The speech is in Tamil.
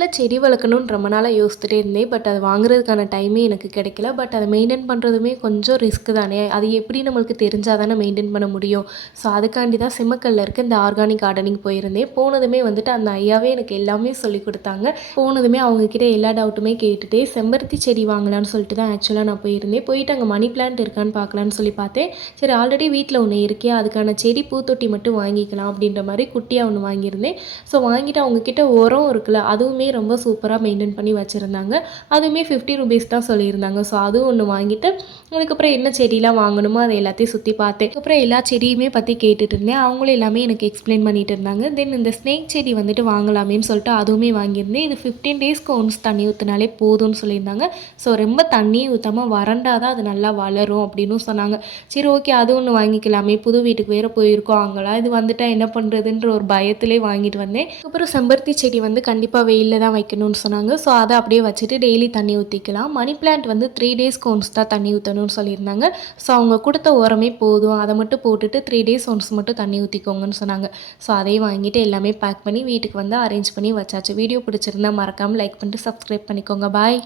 வீட்டில் செடி வளர்க்கணும்னு ரொம்ப நாளாக யோசிச்சுட்டே இருந்தேன். பட் அது வாங்குறதுக்கான டைமே எனக்கு கிடைக்கல. பட் அதை மெயின்டெயின் பண்ணுறதுமே கொஞ்சம் ரிஸ்க் தானே. அது எப்படி நம்மளுக்கு தெரிஞ்சால் தானே மெயின்டெயின் பண்ண முடியும். ஸோ அதுக்காண்டி தான் சிம்மக்கல்ல இருக்க இந்த ஆர்கானிக் கார்டனிங் போயிருந்தேன். போனதுமே வந்துட்டு அந்த ஐயாவே எனக்கு எல்லாமே சொல்லிக் கொடுத்தாங்க. போனதுமே அவங்கக்கிட்ட எல்லா டவுட்டுமே கேட்டுட்டு செம்பருத்தி செடி வாங்கலான்னு சொல்லிட்டு தான் ஆக்சுவலாக நான் போயிருந்தேன். போயிட்டு அங்கே மணி பிளான்ட் இருக்கான்னு பார்க்கலான்னு சொல்லி பார்த்தேன். சரி ஆல்ரெடி வீட்டில் ஒன்று இருக்கே, அதுக்கான செடி பூத்தொட்டி மட்டும் வாங்கிக்கலாம் அப்படின்ற மாதிரி குட்டியாக ஒன்று வாங்கியிருந்தேன். ஸோ வாங்கிட்டு அவங்கக்கிட்ட உரம் இருக்குல்ல, அதுவுமே ரொம்ப சூப்பராக மெயின்டைன் பண்ணி வச்சுருந்தாங்க. அதுவுமே 50 ரூபீஸ் தான் சொல்லியிருந்தாங்க. ஸோ அதுவும் ஒன்று வாங்கிட்டு அதுக்கப்புறம் என்ன செடிலாம் வாங்கணுமோ அதை எல்லாத்தையும் சுற்றி பார்த்தேன். அதுக்கப்புறம் எல்லா செடியுமே பற்றி கேட்டுட்டு இருந்தேன். அவங்களும் எல்லாமே எனக்கு எக்ஸ்பிளைன் பண்ணிட்டு இருந்தாங்க. தென் இந்த ஸ்னேக் செடி வந்துட்டு வாங்கலாமேன்னு சொல்லிட்டு அதுவுமே வாங்கியிருந்தேன். இது 15 டேஸ்க்கு ஒன்ஸ் தண்ணி ஊற்றினாலே போதும்னு சொல்லியிருந்தாங்க. ஸோ ரொம்ப தண்ணி ஊற்றாமல் வறண்டாதான் அது நல்லா வளரும் அப்படின்னு சொன்னாங்க. சரி ஓகே, அது ஒன்று வாங்கிக்கலாமே, புது வீட்டுக்கு வேறு போயிருக்கோம், அங்கெல்லாம் இது வந்துட்டால் என்ன பண்ணுறதுன்ற ஒரு பயத்திலே வாங்கிட்டு வந்தேன். அப்புறம் செம்பருத்தி செடி வந்து கண்டிப்பாக வெயிலில் தான் வைக்கணும்னு சொன்னாங்க. ஸோ அதை அப்படியே வச்சுட்டு டெய்லி தண்ணி ஊற்றிக்கலாம். மணி பிளான்ட் வந்து 3 டேஸ்க்கு ஒன்ஸ் தான் தண்ணி ஊற்றணும்னு சொல்லியிருந்தாங்க. ஸோ அவங்க கொடுத்த உரமே போதும், அதை மட்டும் போட்டுட்டு 3 டேஸ் ஒன்ஸ் மட்டும் தண்ணி ஊற்றிக்கோங்கன்னு சொன்னாங்க. ஸோ அதையும் வாங்கிட்டு எல்லாமே பேக் பண்ணி வீட்டுக்கு வந்து அரேஞ்ச் பண்ணி வச்சாச்சு. வீடியோ பிடிச்சிருந்தா மறக்காமல் லைக் பண்ணிட்டு சப்ஸ்கிரைப் பண்ணிக்கோங்க. பாய்.